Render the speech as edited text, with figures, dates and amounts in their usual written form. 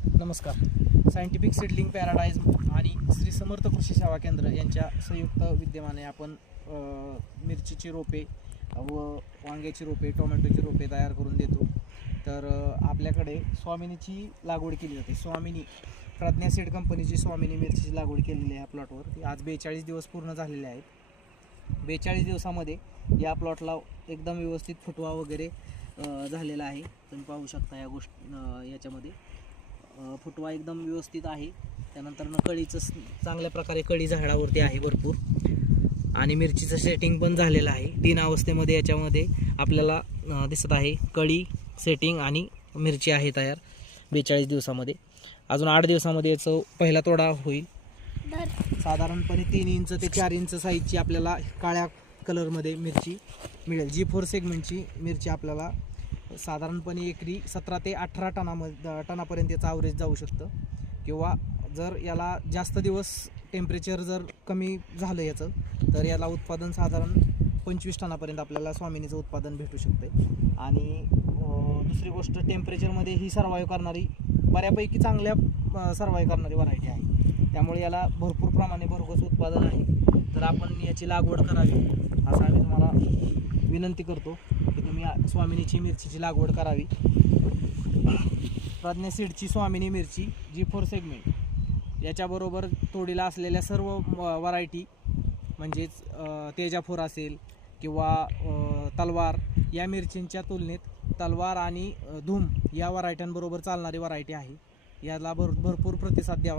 नमस्कार. Scientific seedling paradise आणि श्री समर्थ कृषी सेवा केंद्र यांच्या संयुक्त विद्यमाने आपण मिरचीची रोपे व वांग्याची रोपे, टोमॅटोची रोपे तयार करून देतो. तर आपल्याकडे स्वामिनीची लागवड केली जाते. स्वामिनी प्रज्ञा सीड कंपनीची स्वामिनी मिरचीची लागवड केलेली आहे प्लॉटवर. आज 42 दिवस पूर्ण झालेले आहेत. 42 दिवसामध्ये या प्लॉटला एकदम व्यवस्थित फुटवा वगैरे झालेला आहे. तुम्ही पाहू शकता या याच्यामध्ये फुटवा एकदम व्यवस्थित आहे. त्यानंतर कळीचं चांगल्या प्रकारे कळी झाडावरती आहे भरपूर, आणि मिरचीचं सेटिंग पण झालेलं आहे. 3 अवस्थेमध्ये याच्यामध्ये आपल्याला दिसत आहे. कळी, सेटिंग आणि मिरची आहे तयार 42 दिवसामध्ये. अजून 8 दिवसामध्ये याचं पहिला तोडा होईल. साधारणपणे 3 इंच ते 4 इंच साईजची आपल्याला काळ्या कलरमध्ये मिरची मिळेल. G4 सेगमेंटची मिरची आपल्याला साधारणपणे एकरी 17 ते 18 टनापर्यंत याचं ॲव्हरेज जाऊ शकतं. किंवा जर याला जास्त दिवस टेम्परेचर जर कमी झालं याचं, तर याला उत्पादन साधारण 25 टनापर्यंत आपल्याला स्वामिनीचं उत्पादन भेटू शकतं. आणि दुसरी गोष्ट, टेम्परेचरमध्ये ही सर्वाईव्ह करणारी, बऱ्यापैकी चांगल्या सर्वाईव्ह करणारी व्हरायटी आहे. त्यामुळे याला भरपूर प्रमाणे भरघोस उत्पादन आहे. तर आपण याची लागवड करावी असं आम्ही तुम्हाला विनंती करतो की तुम्ही स्वामिनीची मिरचीची लागवड करावी. प्रज्ञा सीडची स्वामिनी मिरची G4 सेगमेंट याच्याबरोबर तोडीला असलेल्या सर्व व्हरायटी, म्हणजेच तेजा4 असेल किंवा तलवार, या मिरचींच्या तुलनेत तलवार आणि धूम या व्हरायट्यांबरोबर चालणारी व्हरायटी आहे. याला भरपूर प्रतिसाद द्यावा.